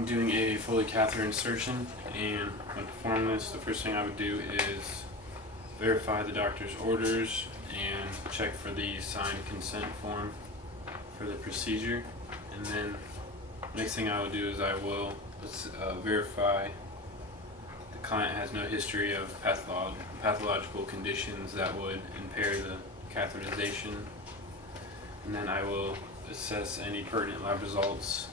I'm doing a Foley catheter insertion, and when performing this, the first thing I would do is verify the doctor's orders and check for the signed consent form for the procedure. And then next thing I will do is I will verify the client has no history of pathological conditions that would impair the catheterization. And then I will assess any pertinent lab results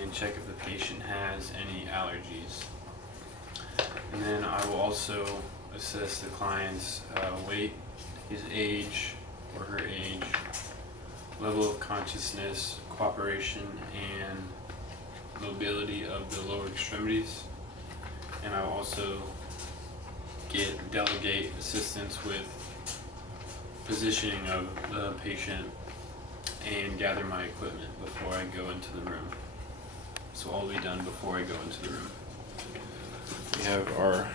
and check if the patient has any allergies. And then I will also assess the client's weight, his age or her age, level of consciousness, cooperation, and mobility of the lower extremities. And I will also delegate assistance with positioning of the patient and gather my equipment before I go into the room. So all will be done before I go into the room. We have our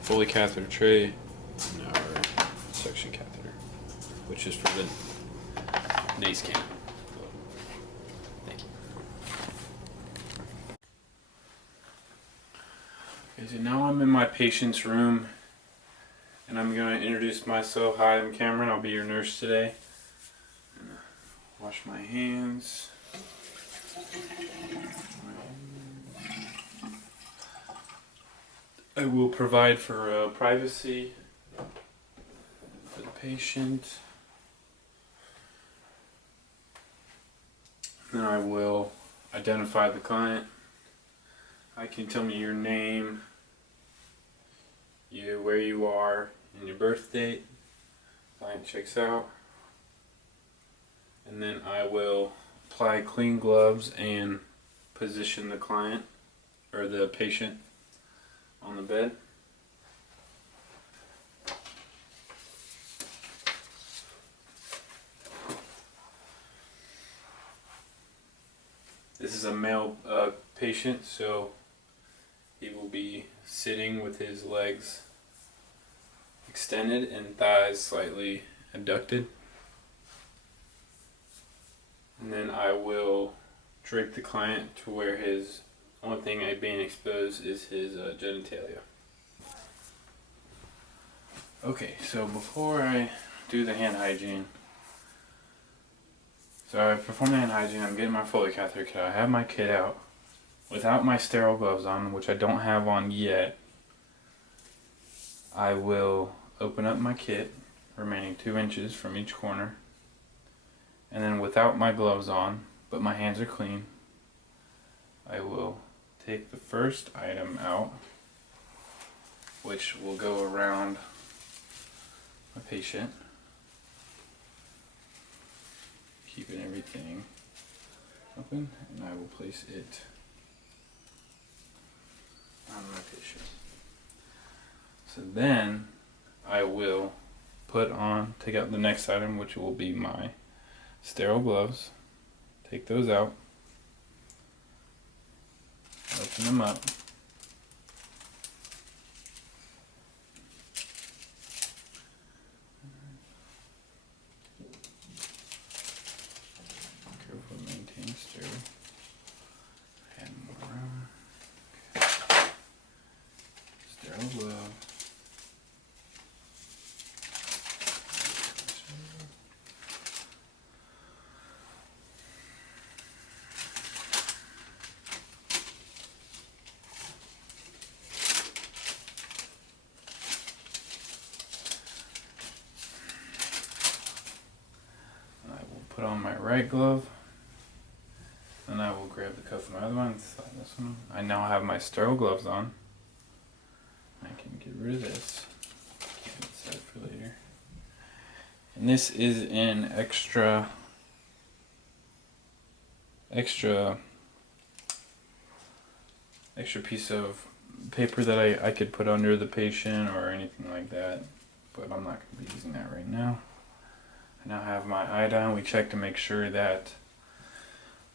Foley catheter tray and our suction catheter, which is for the NASCAN. Thank you. Okay, so now I'm in my patient's room and I'm going to introduce myself. Hi, I'm Cameron. I'll be your nurse today. Wash my hands. I will provide for privacy for the patient. Then I will identify the client. I can tell me your name, where you are, and your birth date. Client checks out. And then I will apply clean gloves and position the client or the patient on the bed. This is a male patient, so he will be sitting with his legs extended and thighs slightly abducted. And then I will drape the client to where his only thing being exposed is his genitalia. Okay, so before I do the hand hygiene, so I perform the hand hygiene, I'm getting my Foley catheter kit. I have my kit out without my sterile gloves on, which I don't have on yet. I will open up my kit, remaining 2 inches from each corner. And then without my gloves on, but my hands are clean, I will take the first item out, which will go around my patient, keeping everything open, and I will place it on my patient. So then I will take out the next item, which will be my sterile gloves. Take those out, open them up, carefully maintain sterile, add more room, okay. Sterile glove, put on my right glove, and I will grab the cuff of my other one and slide this one. I now have my sterile gloves on. I can get rid of this, keep it aside for later. And this is an extra piece of paper that I could put under the patient or anything like that, but I'm not going to be using that right now. I now have my iodine. We checked to make sure that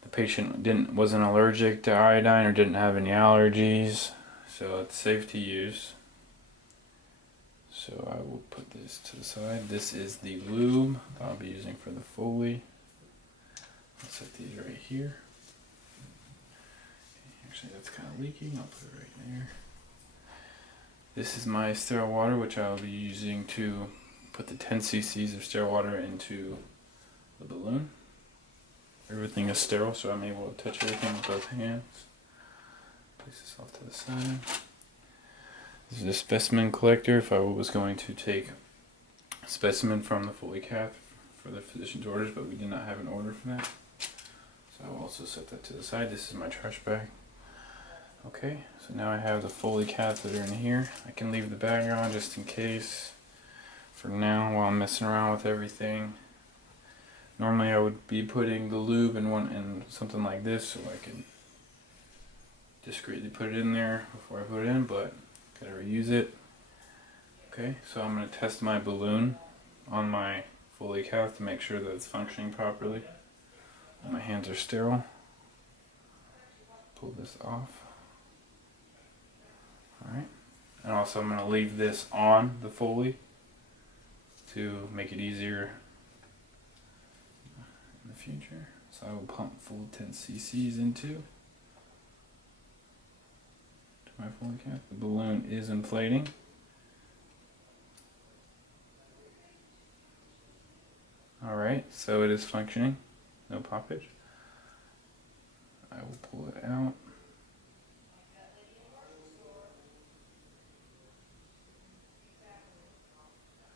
the patient wasn't allergic to iodine or didn't have any allergies, so it's safe to use. So I will put this to the side. This is the lube that I'll be using for the Foley. I'll set these right here. Actually, that's kind of leaking. I'll put it right there. This is my sterile water, which I'll be using to put the 10 cc's of sterile water into the balloon. Everything is sterile, so I'm able to touch everything with both hands. Place this off to the side. This is a specimen collector if I was going to take a specimen from the Foley cath for the physician's orders, but we did not have an order for that. So I'll also set that to the side. This is my trash bag. Okay, so now I have the Foley catheter in here. I can leave the bag on just in case for now while I'm messing around with everything. Normally I would be putting the lube in something like this so I can discreetly put it in there before I put it in, but gotta reuse it. Okay, so I'm going to test my balloon on my Foley cath to make sure that it's functioning properly. My hands are sterile. Pull this off. Alright, and also I'm going to leave this on the Foley to make it easier in the future. So I will pump full 10 cc's into my Foley cath. The balloon is inflating. Alright, so it is functioning. No poppage. I will pull it out.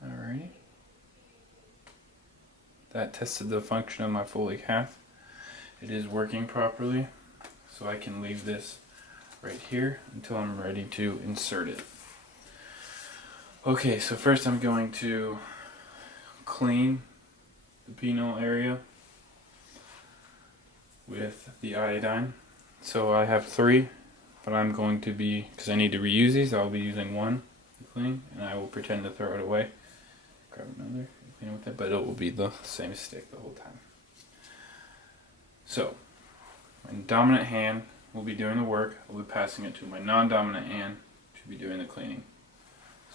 Alrighty. That tested the function of my Foley cath. It is working properly, so I can leave this right here until I'm ready to insert it. Okay, so first I'm going to clean the penile area with the iodine. So I have 3, but I'm going to be, because I need to reuse these, I'll be using 1 to clean, and I will pretend to throw it away. Grab another, clean with it, but it will be the same stick the whole time. So, my dominant hand will be doing the work. I'll be passing it to my non-dominant hand to be doing the cleaning.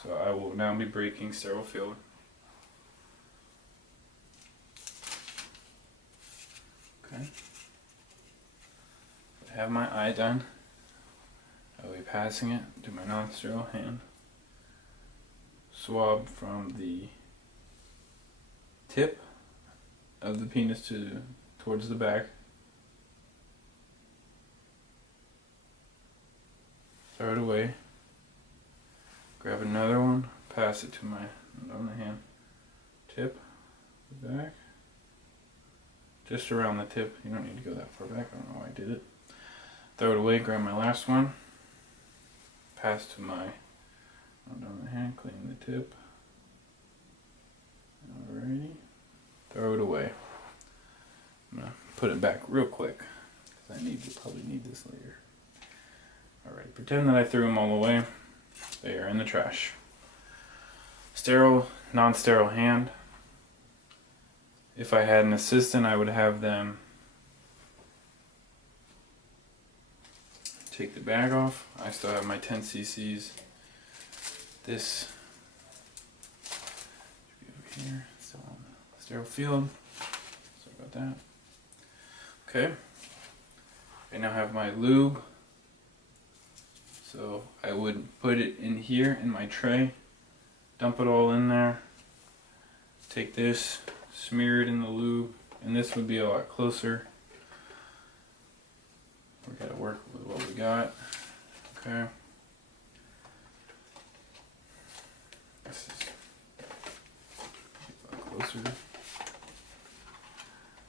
So I will now be breaking sterile field. Okay. I have my iodine. I will be passing it to my non-sterile hand. Swab from the tip of the penis towards the back. Throw it away. Grab another one, pass it to my dominant hand. Tip, the back. Just around the tip. You don't need to go that far back. I don't know why I did it. Throw it away, grab my last one. Pass to my dominant hand, clean the tip. Alrighty. Throw it away. I'm going to put it back real quick because I probably need this later. Alright, pretend that I threw them all away. They are in the trash. Sterile, non-sterile hand. If I had an assistant, I would have them take the bag off. I still have my 10 cc's. This should be over here, still on the sterile field. Sorry about that. Okay. I now have my lube. So I would put it in here in my tray, dump it all in there, take this, smear it in the lube, and this would be a lot closer. We gotta work with what we got. Okay. This is a lot closer.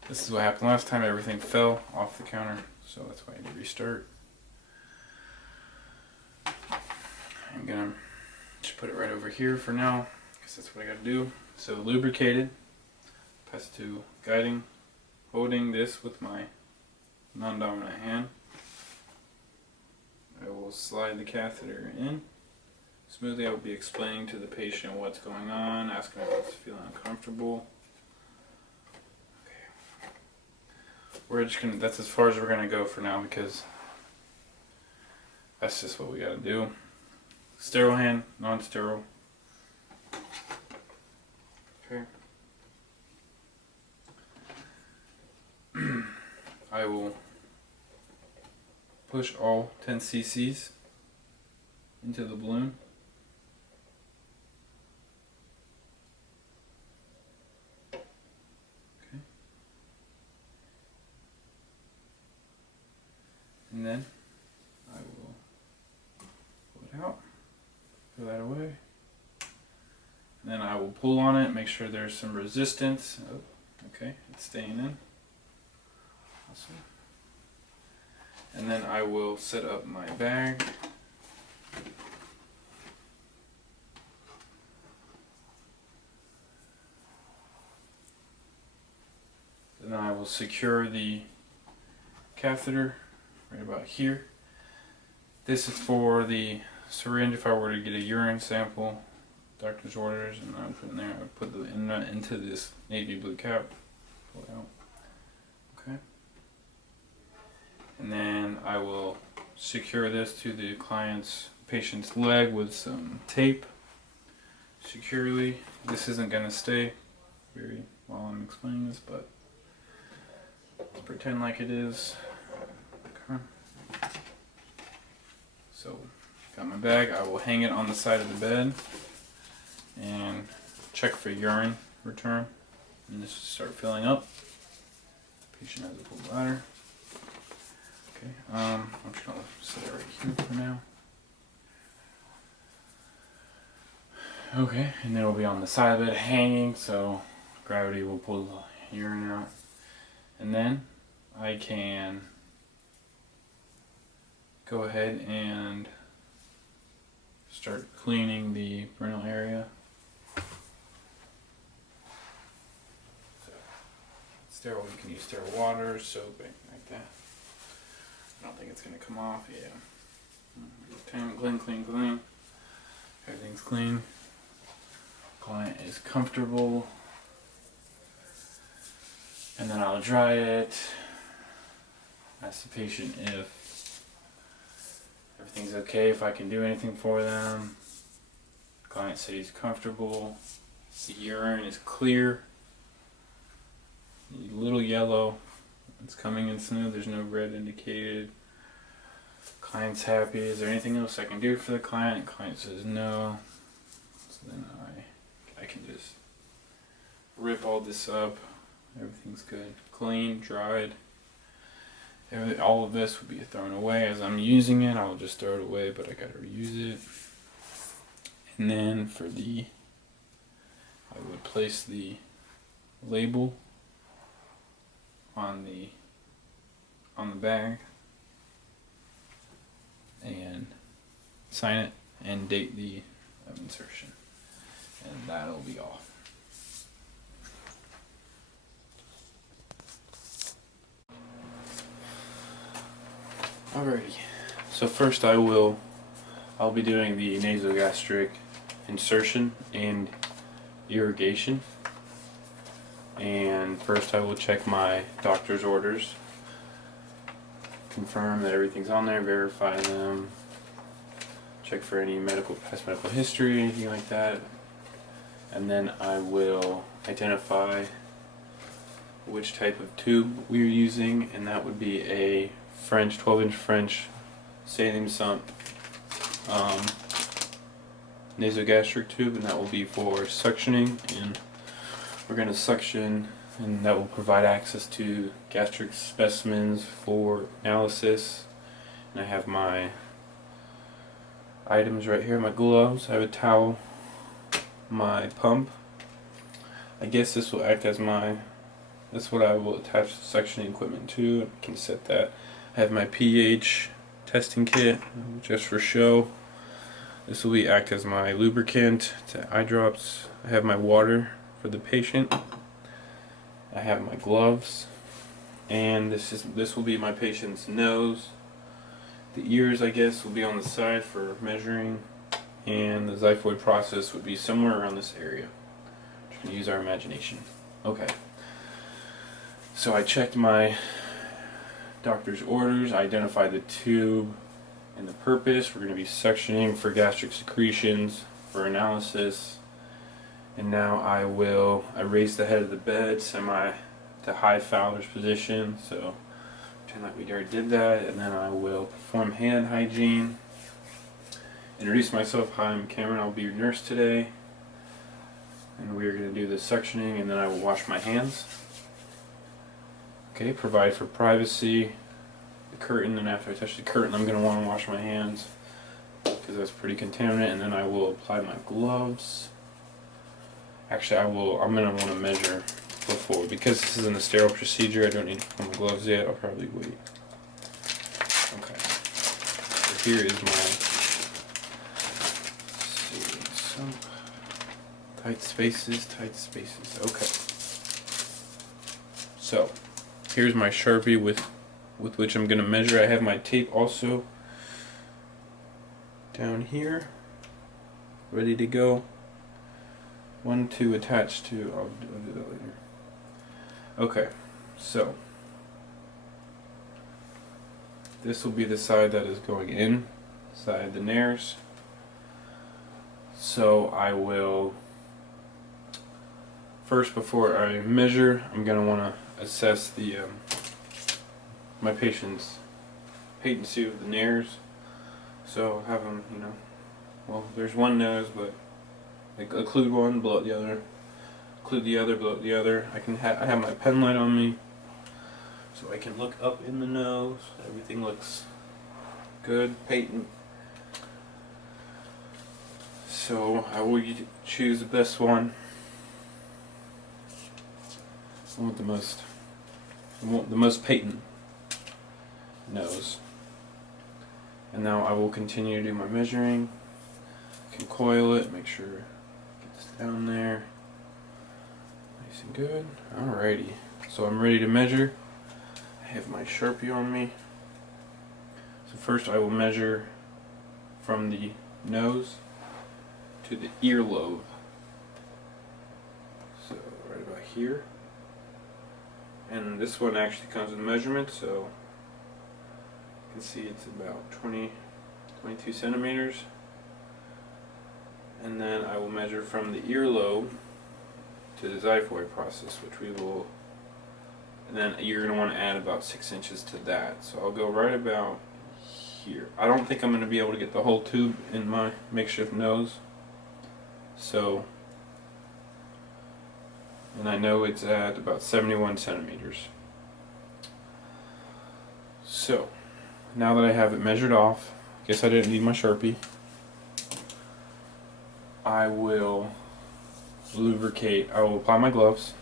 This is what happened last time. Everything fell off the counter, so that's why I need to restart. I'm gonna just put it right over here for now, because that's what I gotta do. So lubricated, pass it to guiding, holding this with my non-dominant hand. I will slide the catheter in. Smoothly, I will be explaining to the patient what's going on, asking if it's feeling uncomfortable. Okay. We're just gonna, that's as far as we're gonna go for now, because that's just what we gotta do. Sterile hand, non-sterile. Okay. I will push all 10 cc's into the balloon. Okay. And then I will pull it out, throw that away. And then I will pull on it, make sure there's some resistance. Oh, okay, it's staying in. Awesome. And then I will set up my bag. Then I will secure the catheter right about here. This is for the syringe if I were to get a urine sample, doctor's orders, and I would put in there. I would put the inlet into this navy blue cap, pull it out. Okay. And then I will secure this to the patient's leg with some tape securely. This isn't going to stay very while I'm explaining this, but let's pretend like it is. Okay. So, got my bag. I will hang it on the side of the bed and check for urine return. And this will start filling up. The patient has a full bladder. Okay, I'm just going to set it right here for now. Okay, and then it'll be on the side of it hanging, so gravity will pull the urine out. And then I can go ahead and start cleaning the renal area. So, sterile, you can use sterile water, soap, anything like that. I don't think it's going to come off. Yeah. Clean, clean, clean. Everything's clean. Client is comfortable. And then I'll dry it. Ask the patient if everything's okay, if I can do anything for them. Client said he's comfortable. The urine is clear. A little yellow. It's coming in smooth, there's no red indicated. Client's happy. Is there anything else I can do for the client? Client says no. So then I can just rip all this up. Everything's good. Clean, dried. All of this would be thrown away as I'm using it. I'll just throw it away, but I gotta reuse it. And then I would place the label on the bag and sign it and date the insertion, and that'll be all. Alrighty, so first I'll be doing the nasogastric insertion and irrigation. And first I will check my doctor's orders, confirm that everything's on there, verify them, check for any past medical history, anything like that. And then I will identify which type of tube we're using, and that would be a 12-inch French saline sump nasogastric tube, and that will be for suctioning. And we're going to suction, and that will provide access to gastric specimens for analysis. And I have my items right here, my gloves, I have a towel, my pump. I guess this will act as that's what I will attach the suctioning equipment to. I can set that. I have my pH testing kit just for show. This will act as my lubricant to eye drops. I have my water for the patient. I have my gloves, and this will be my patient's nose. The ears, I guess, will be on the side for measuring, and the xiphoid process would be somewhere around this area. Just gonna use our imagination. Okay. So I checked my doctor's orders, I identified the tube and the purpose. We're going to be suctioning for gastric secretions for analysis. And now I raise the head of the bed to high Fowler's position. So pretend like we already did that, and then I will perform hand hygiene. Introduce myself. Hi, I'm Cameron. I'll be your nurse today. And we're going to do the suctioning, and then I will wash my hands. Okay, provide for privacy. The curtain, and after I touch the curtain, I'm going to want to wash my hands because that's pretty contaminant, and then I will apply my gloves. Actually, I'm going to want to measure before, because this isn't a sterile procedure. I don't need to put my gloves yet. I'll probably wait. Okay. So here is my some tight spaces. Okay. So here's my Sharpie with which I'm going to measure. I have my tape also down here, ready to go. 1, 2 attached to. I'll do that later. Okay, so this will be the side that is going inside the nares. So I will first, before I measure, I'm going to want to assess the my patient's patency of the nares. So have them, well, there's one nose, but like occlude one, blow out the other, occlude the other, blow out the other. I have my pen light on me, so I can look up in the nose. Everything looks good, patent. So I will choose the best one. I want the most patent nose. And now I will continue to do my measuring. I can coil it, make sure get this down there. Nice and good. Alrighty. So I'm ready to measure. I have my Sharpie on me. So first I will measure from the nose to the earlobe. So right about here. And this one actually comes with measurement, so you can see it's about 22 centimeters. And then I will measure from the earlobe to the xiphoid process, which we will, and then you're going to want to add about 6 inches to that. So I'll go right about here. I don't think I'm going to be able to get the whole tube in my makeshift nose. So, and I know it's at about 71 centimeters. So, now that I have it measured off, guess I didn't need my Sharpie, I will lubricate. I will apply my gloves.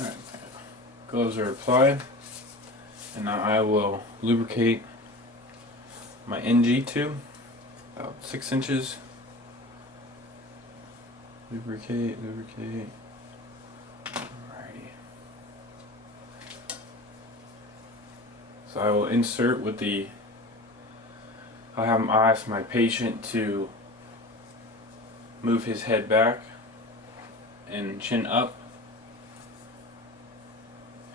Alright, gloves are applied, and now I will lubricate my NG tube, about 6 inches. Lubricate. Alrighty. So I will insert with the, I'll ask my patient to move his head back and chin up,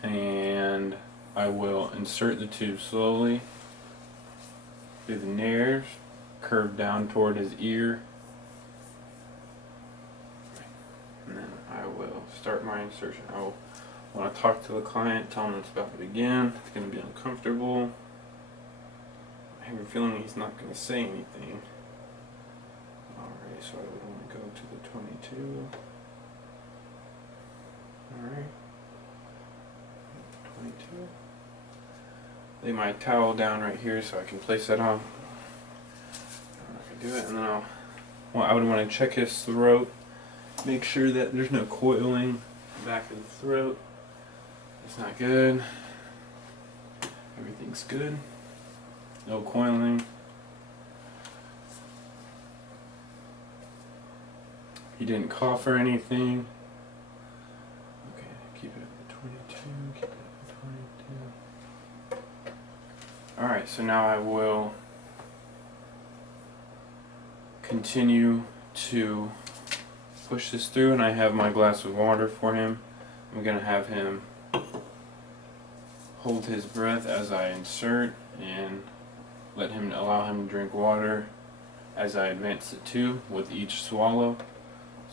and I will insert the tube slowly through the nares, curve down toward his ear, and then I will start my insertion. I will want to talk to the client, tell him it's about to begin. It's going to be uncomfortable. I have a feeling he's not going to say anything. Alright, so I would want to go to the 22. Alright. 22. Lay my towel down right here so I can place that on. I can do it, and then I would want to check his throat, make sure that there's no coiling back of the throat. It's not good. Everything's good. No coiling. He didn't cough or anything. Okay, keep it at 22. Keep it at 22. Alright, so now I will continue to push this through, and I have my glass of water for him. I'm going to have him hold his breath as I insert and allow him to drink water as I advance the tube with each swallow.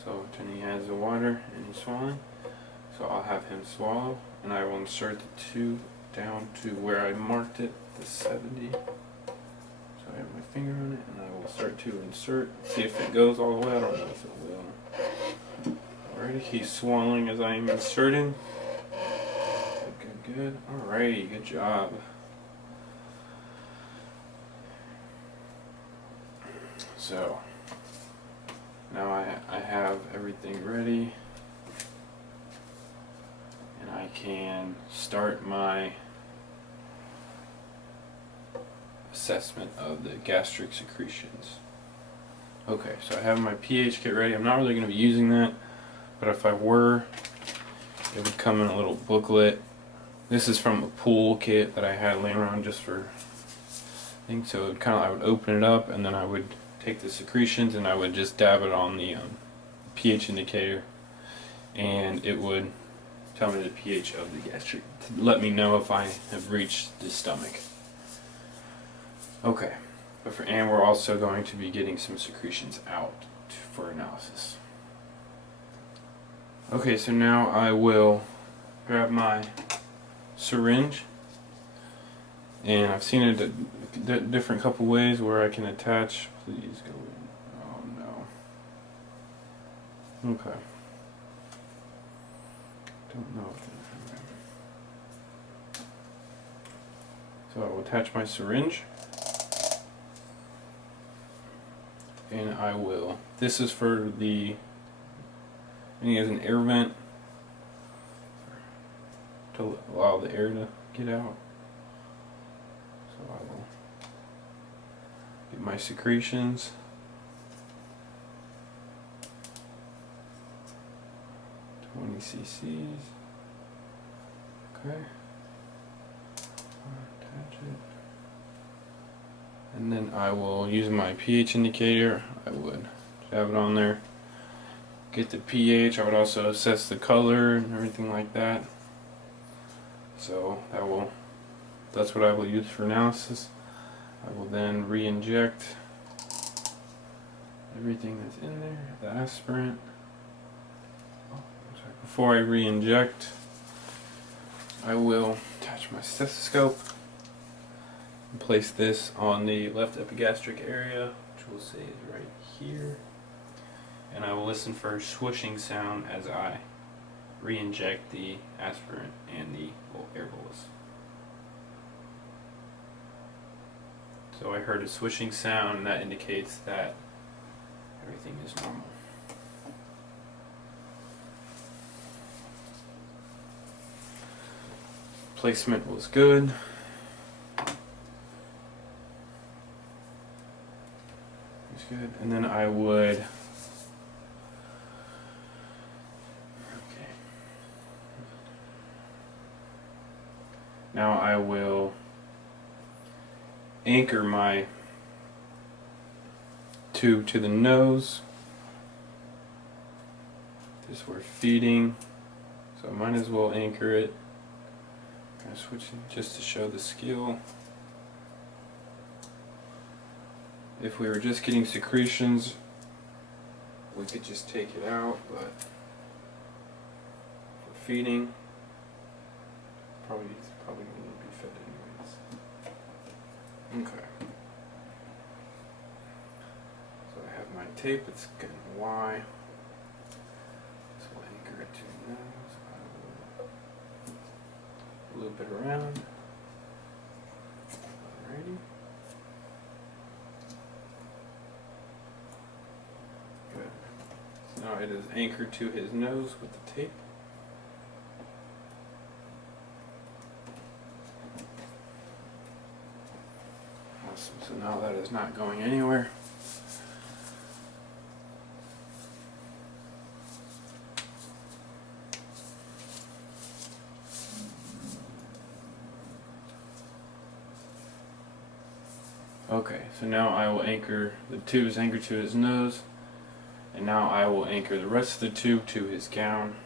So he has the water and he's swallowing. So I'll have him swallow, and I will insert the tube down to where I marked it, the 70. So I have my finger on it, and I will start to insert. See if it goes all the way. I don't know if it will. Alrighty, he's swallowing as I am inserting. Good, good. Alrighty, good job. So now I have everything ready, and I can start my assessment of the gastric secretions. Okay, so I have my pH kit ready. I'm not really going to be using that, but if I were, it would come in a little booklet. This is from a pool kit that I had laying around just for things. So it I would open it up, and then I would take the secretions and I would just dab it on the pH indicator, and it would tell me the pH of the gastric to let me know if I have reached the stomach. Okay, and we're also going to be getting some secretions out for analysis. Okay, so now I will grab my syringe, and I've seen it a different couple ways where I can attach. Please go in. Oh no. Okay. Don't know if that. So I will attach my syringe, and I will. This is for the. I think it's an air vent to allow the air to get out. So I will get my secretions. cc's. Okay. Attach it. And then I will use my pH indicator. I would have it on there. Get the pH. I would also assess the color and everything like that. So that's what I will use for analysis. I will then re-inject everything that's in there, the aspirant. Before I re-inject, I will attach my stethoscope and place this on the left epigastric area, which we'll say is right here. And I will listen for a swooshing sound as I re-inject the aspirant and the air bolus. So I heard a swishing sound, and that indicates that everything is normal. Placement was good. It's good. And then I would. Okay. Now I will anchor my tube to the nose. This we're feeding, so I might as well anchor it. Kind of switching just to show the skill. If we were just getting secretions, we could just take it out, but for feeding, probably going to be fed anyways. Okay. So I have my tape. It's getting Y. So we'll anchor it to the nose. I will loop it around. Alrighty. Good. So now it is anchored to his nose with the tape. Awesome. So now that is not going anywhere. Okay, so now I will anchor, the tube is anchored to his nose, and now I will anchor the rest of the tube to his gown,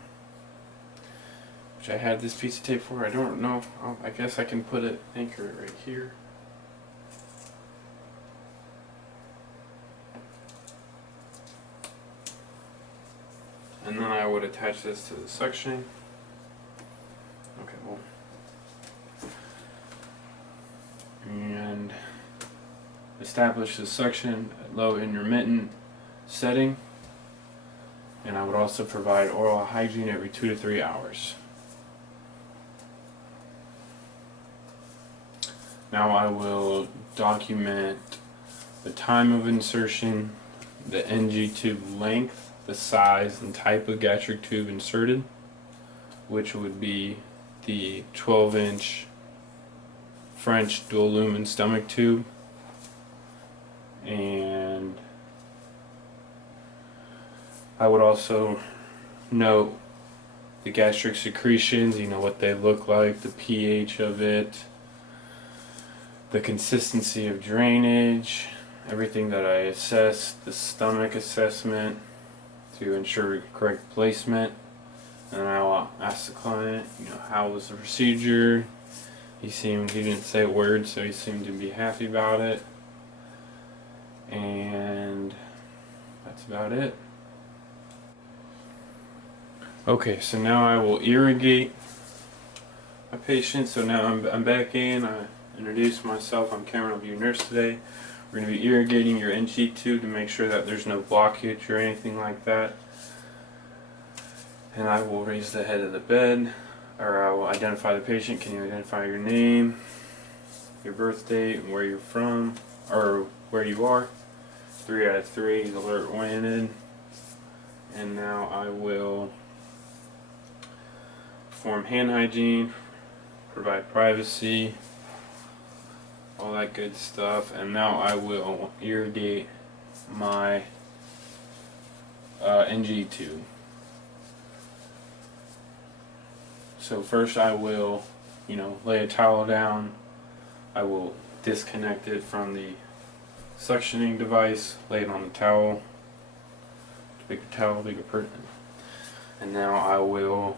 which I had this piece of tape for. I don't know, I guess I can put it, anchor it right here. And then I would attach this to the suctioning. Okay, well, and establish the suction at low intermittent setting, and I would also provide oral hygiene every 2 to 3 hours. Now I will document the time of insertion, the NG tube length, the size and type of gastric tube inserted, which would be the 12-inch French dual lumen stomach tube, and I would also note the gastric secretions, you know, what they look like, the pH of it, the consistency of drainage, everything that I assessed, the stomach assessment to ensure correct placement. And I will ask the client, you know, how was the procedure? He didn't say a word, so he seemed to be happy about it. And that's about it. Okay, so now I will irrigate my patient. So now I'm back in. I introduced myself. I'm Cameron, I'll be your nurse today. We're going to be irrigating your NG tube to make sure that there's no blockage or anything like that. And I will raise the head of the bed, or I will identify the patient. Can you identify your name, your birth date, and where you're from, or where you are? 3 out of 3, alert oriented. And now I will perform hand hygiene, provide privacy, all that good stuff. And now I will irrigate my NG tube. So first I will, you know, lay a towel down. I will disconnect it from the suctioning device, lay it on the towel, bigger towel, bigger person. And now I will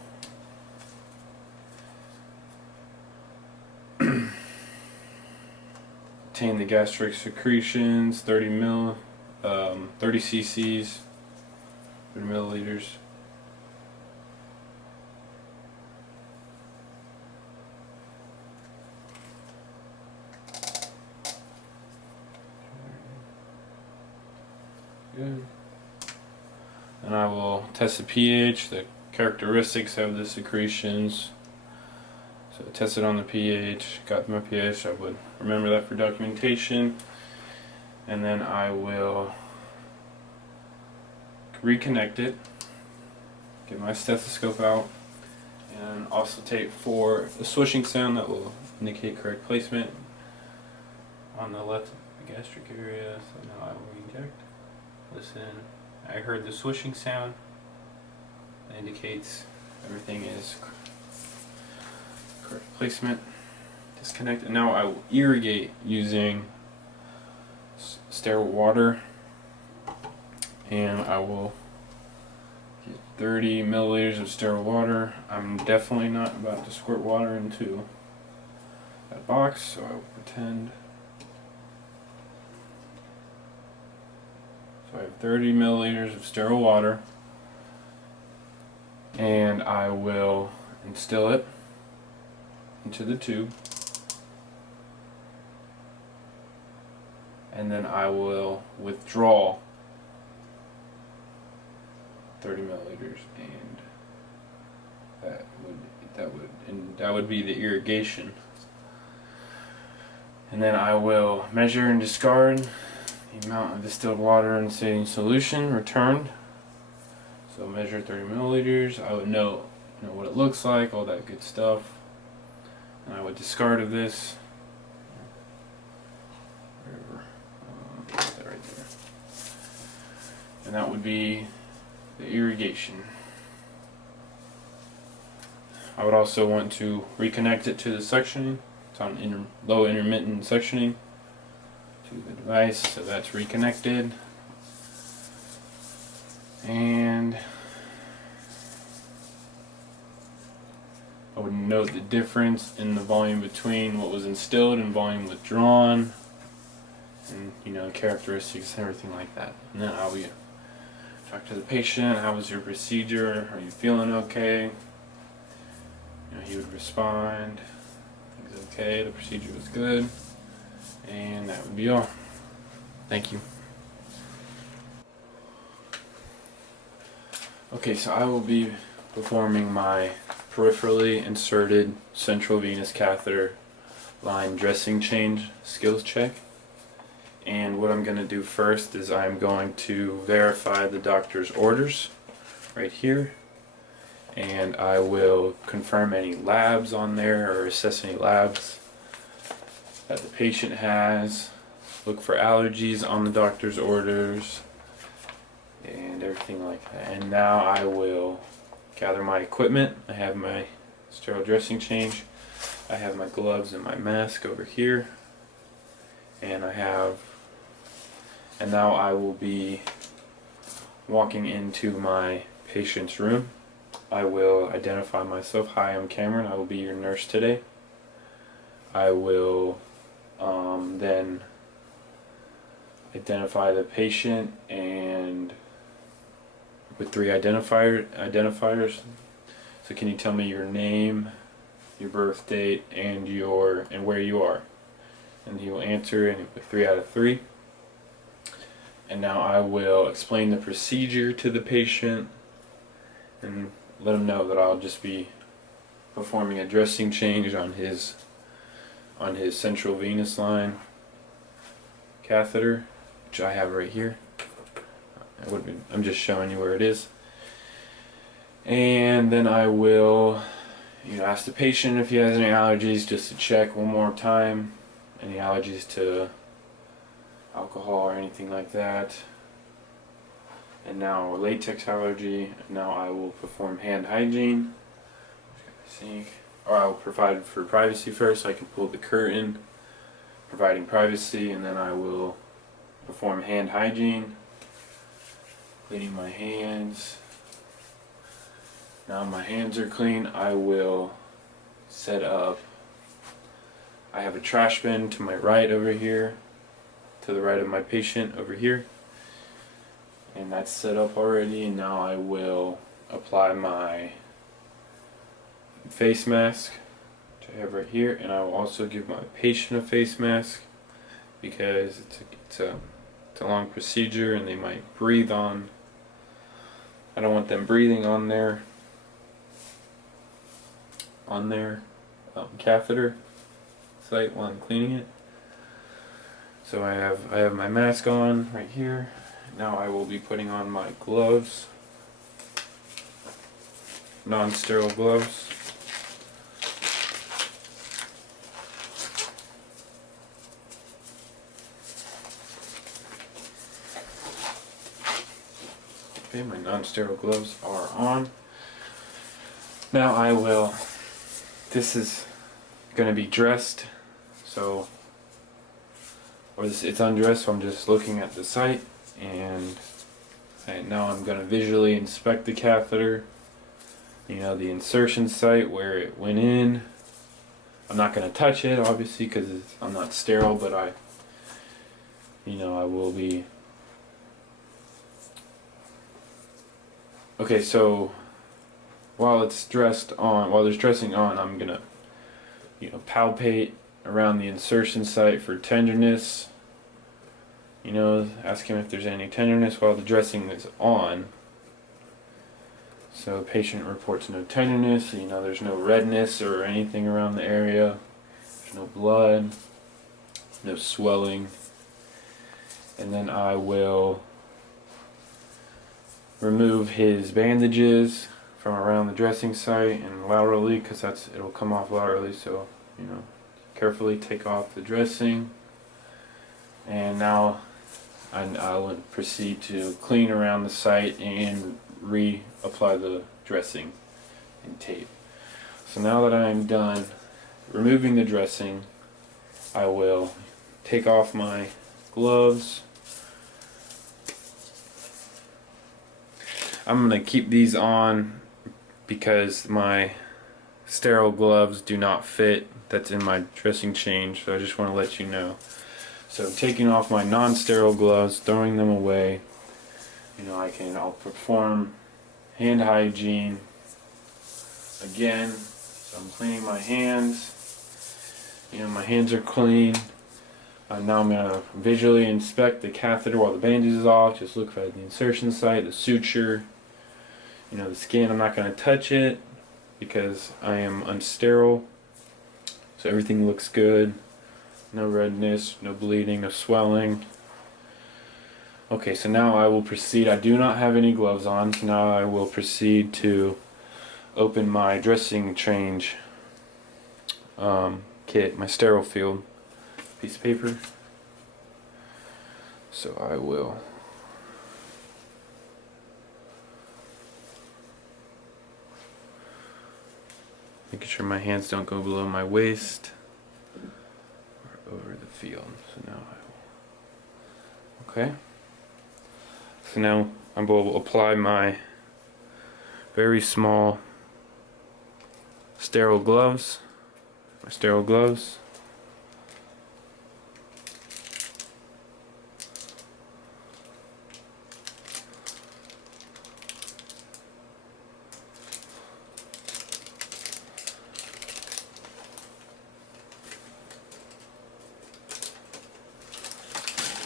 obtain the gastric secretions, 30 cc's, 30 milliliters. Good. And I will test the pH, the characteristics of the secretions. So I tested on the pH, got my pH, I would remember that for documentation. And then I will reconnect it, get my stethoscope out, and also tape for the swishing sound that will indicate correct placement on the left gastric area. So now I will inject. Listen, I heard the swishing sound. That indicates everything is correct placement. Disconnect, and now I will irrigate using sterile water, and I will get 30 milliliters of sterile water. I'm definitely not about to squirt water into that box, so I will pretend. So I have 30 milliliters of sterile water, and I will instill it into the tube, and then I will withdraw 30 milliliters, and that would be the irrigation. And then I will measure and discard the amount of distilled water in saline solution returned. So measure 30 milliliters. I would know, what it looks like, all that good stuff. And I would discard of this. and that would be the irrigation. I would also want to reconnect it to the suctioning. It's on low intermittent suctioning to the device, so that's reconnected. And I would note the difference in the volume between what was instilled and volume withdrawn, and characteristics and everything like that. And then I'll be talk to the patient. How was your procedure? Are you feeling okay? He would respond, "Things okay. The procedure was good," and that would be all. Thank you. Okay, so I will be performing my peripherally inserted central venous catheter line dressing change skills check. And what I'm going to do first is I'm going to verify the doctor's orders right here, and I will confirm any labs on there or assess any labs that the patient has, look for allergies on the doctor's orders, and everything like that. And now I will gather my equipment. I have my sterile dressing change, I have my gloves and my mask over here, and now I will be walking into my patient's room. I will identify myself. Hi, I'm Cameron. I will be your nurse today. I will then identify the patient and with 3 identifiers. So can you tell me your name, your birth date, and where you are? And he will answer and with 3 out of 3. And now I will explain the procedure to the patient and let him know that I'll just be performing a dressing change on his central venous line catheter, which I have right here. I'm just showing you where it is. And then I will ask the patient if he has any allergies, just to check one more time. Any allergies to alcohol or anything like that. And now latex allergy. Now I will perform hand hygiene. Or I will provide for privacy first, so I can pull the curtain, providing privacy, and then I will perform hand hygiene, cleaning my hands. Now my hands are clean, I will set up. I have a trash bin to my right over here, to the right of my patient over here, and that's set up already. And now I will apply my face mask, which I have right here, and I will also give my patient a face mask because it's a long procedure and they might breathe on. I don't want them breathing on their catheter site while I'm cleaning it. So I have my mask on right here. Now I will be putting on my gloves, non-sterile gloves. Okay, my non-sterile gloves are on. Now this is going to be dressed, it's undressed, so I'm just looking at the site, and now I'm going to visually inspect the catheter, the insertion site where it went in. I'm not going to touch it, obviously, because I'm not sterile, but I will be. Okay, so while there's dressing on, I'm gonna, palpate around the insertion site for tenderness. Ask him if there's any tenderness while the dressing is on. So patient reports no tenderness. There's no redness or anything around the area. There's no blood, no swelling. And then I will remove his bandages from around the dressing site and laterally, because it'll come off laterally, so carefully take off the dressing. And now and I'll proceed to clean around the site and reapply the dressing and tape. So now that I'm done removing the dressing, I will take off my gloves. I'm going to keep these on because my sterile gloves do not fit. That's in my dressing change, so I just want to let you know. So taking off my non-sterile gloves, throwing them away, I'll perform hand hygiene again. So I'm cleaning my hands. My hands are clean. Now I'm going to visually inspect the catheter while the bandage is off. Just look for the insertion site, the suture, the skin. I'm not going to touch it because I am unsterile. So everything looks good. No redness, no bleeding, no swelling. Okay, so now I will proceed. I do not have any gloves on, so now I will proceed to open my dressing change kit, my sterile field piece of paper. So I will making sure my hands don't go below my waist or over the field. So now I will. Okay. So now I will apply my very small sterile gloves. My sterile gloves.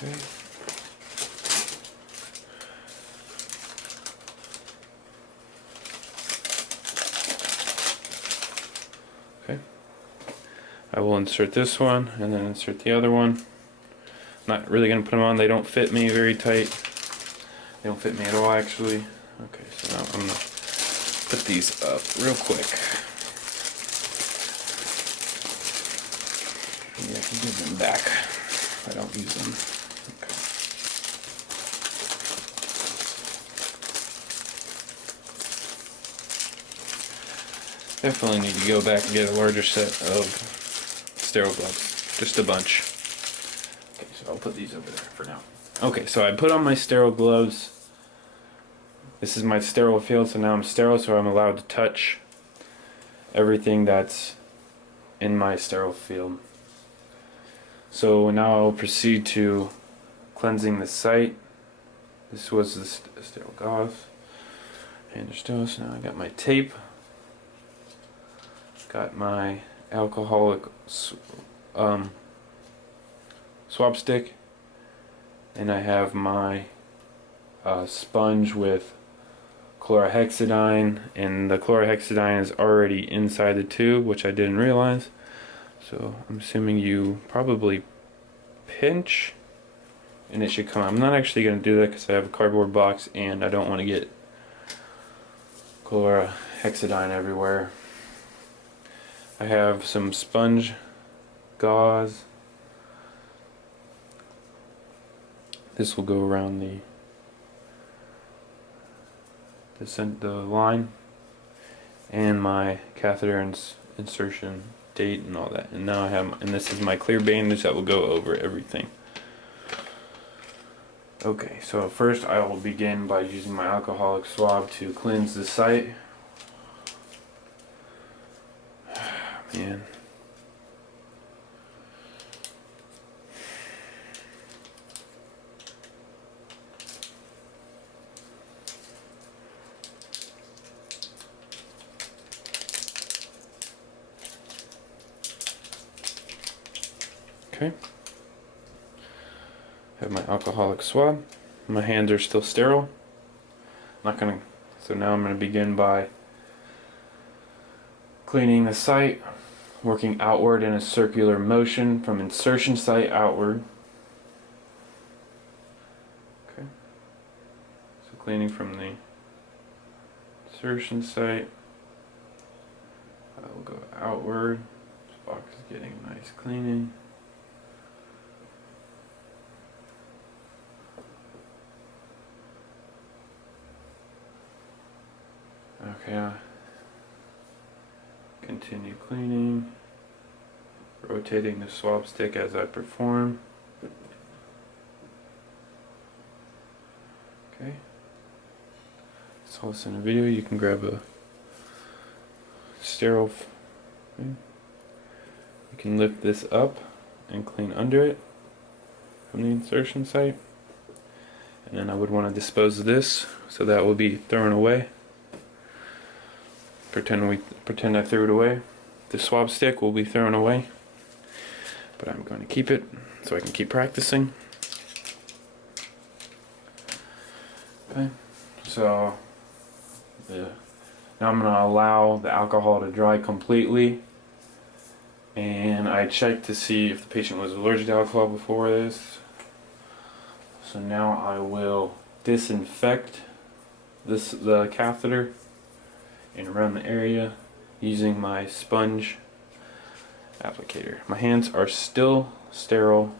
Okay. Okay. I will insert this one and then insert the other one. Not really going to put them on. They don't fit me very tight. They don't fit me at all, actually. Okay, so now I'm going to put these up real quick. Maybe I can give them back if I don't use them. Okay. Definitely need to go back and get a larger set of sterile gloves. Just a bunch. Okay, so I'll put these over there for now. Okay, so I put on my sterile gloves. This is my sterile field, so now I'm sterile, so I'm allowed to touch everything that's in my sterile field. So now I'll proceed to cleansing the site. This was the sterile gauze. And there's now I got my tape. Got my alcoholic swab stick, and I have my sponge with chlorhexidine, and the chlorhexidine is already inside the tube, which I didn't realize. So I'm assuming you probably pinch and it should come out. I'm not actually going to do that because I have a cardboard box and I don't want to get chlorhexidine everywhere. I have some sponge gauze. This will go around the line, and my catheter insertion date and all that. And now I have, and this is my clear bandage that will go over everything. Okay, so first I will begin by using my alcoholic swab to cleanse the site. Man. Okay. Have my alcoholic swab. My hands are still sterile. So now I'm gonna begin by cleaning the site, working outward in a circular motion from insertion site outward. Okay. So cleaning from the insertion site. I will go outward. This box is getting a nice cleaning. Okay, continue cleaning, rotating the swab stick as I perform. Okay, saw this in a video. You can grab a sterile thing. You can lift this up and clean under it from the insertion site. And then I would want to dispose of this, so that will be thrown away. Pretend I threw it away. The swab stick will be thrown away, but I'm going to keep it so I can keep practicing. Okay, so now I'm going to allow the alcohol to dry completely, and I checked to see if the patient was allergic to alcohol before this. So now I will disinfect the catheter and around the area using my sponge applicator. My hands are still sterile.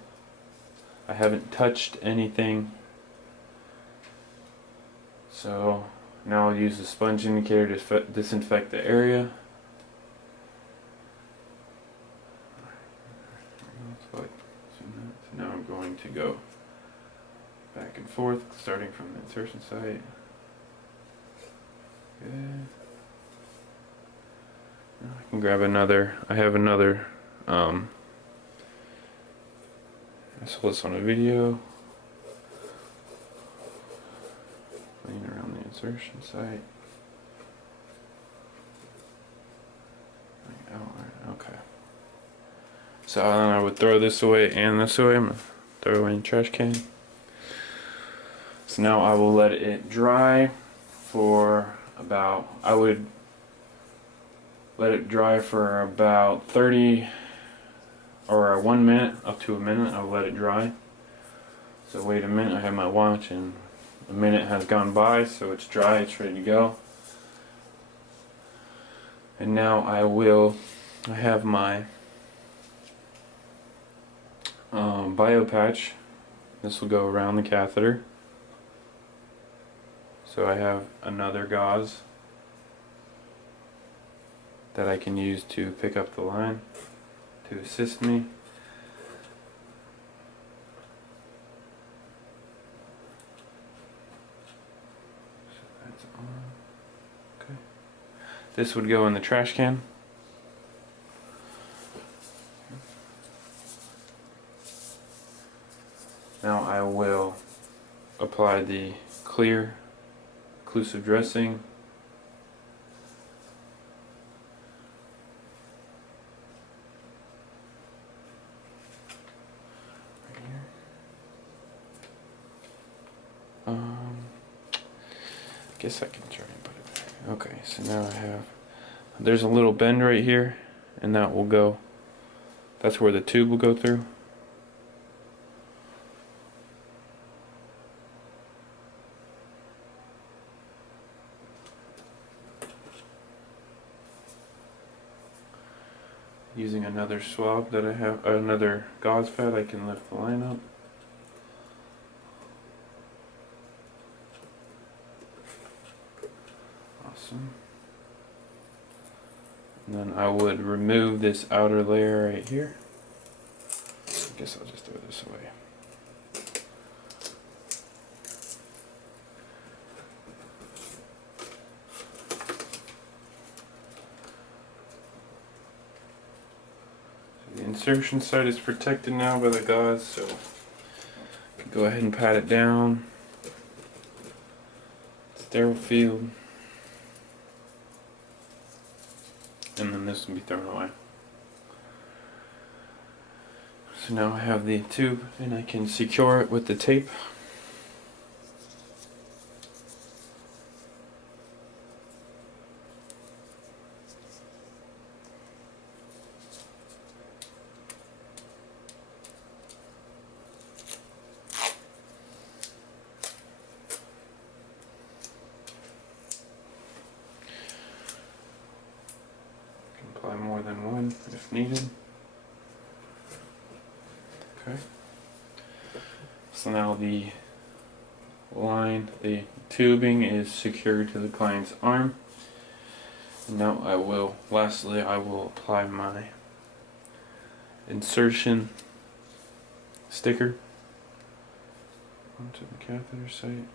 I haven't touched anything. So now I'll use the sponge indicator to disinfect the area. So now I'm going to go back and forth, starting from the insertion site. Good. I can grab another. I have another. I saw this on a video. Laying around the insertion site. Okay. So then I would throw this away and this away. I'm gonna throw it away in the trash can. So now I will let it dry for about, I would let it dry for about 30 or 1 minute, up to a minute. I'll let it dry. So wait a minute, I have my watch and a minute has gone by, so it's dry, it's ready to go. And now I have my bio patch. This will go around the catheter. So I have another gauze that I can use to pick up the line to assist me. So that's on. Okay. This would go in the trash can. Now I will apply the clear occlusive dressing. Right here. I guess I can try and put it back. Okay, so now there's a little bend right here, and that will go, that's where the tube will go through. Using another swab that I have, another gauze pad, I can lift the line up. Awesome. And then I would remove this outer layer right here. I guess I'll just throw this away. The insertion site is protected now by the gauze, so I can go ahead and pat it down. Sterile field. And then this will be thrown away. So now I have the tube and I can secure it with the tape. Apply more than one if needed. Okay. So now the tubing is secured to the client's arm. Now lastly I will apply my insertion sticker onto the catheter site.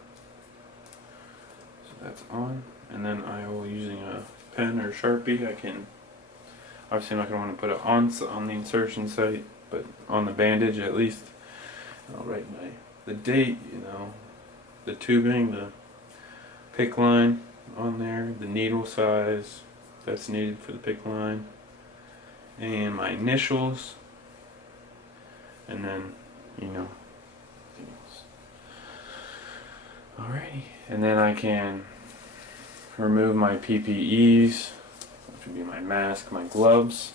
So that's on, and then I will, using a pen or Sharpie, obviously I'm not going to want to put it on the insertion site, but on the bandage at least. I'll write the date, the tubing, the PICC line on there, the needle size that's needed for the PICC line, and my initials, and then everything else. Alrighty, and then I can remove my PPEs, which would be my mask, my gloves.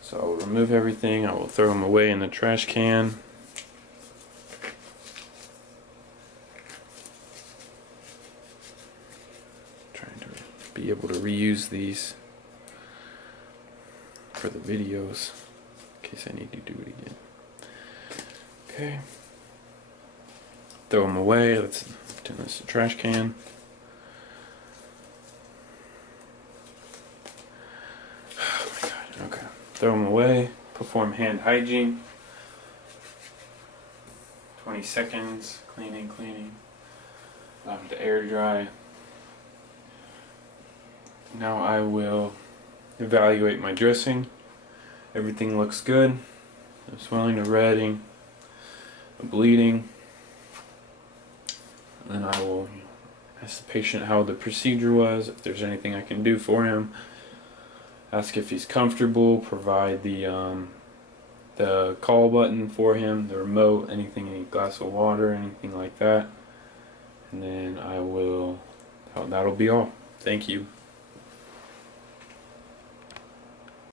So I'll remove everything. I will throw them away in the trash can. Trying to be able to reuse these for the videos in case I need to do it again. Okay. Throw them away. Let's turn this to trash can. Oh my god. Okay. Throw them away. Perform hand hygiene. 20 seconds. Cleaning. Allow them to air dry. Now I will evaluate my dressing. Everything looks good. No swelling, no redding, no bleeding. And then I will ask the patient how the procedure was, if there's anything I can do for him. Ask if he's comfortable, provide the call button for him, the remote, anything, any glass of water, anything like that. And then that'll be all. Thank you.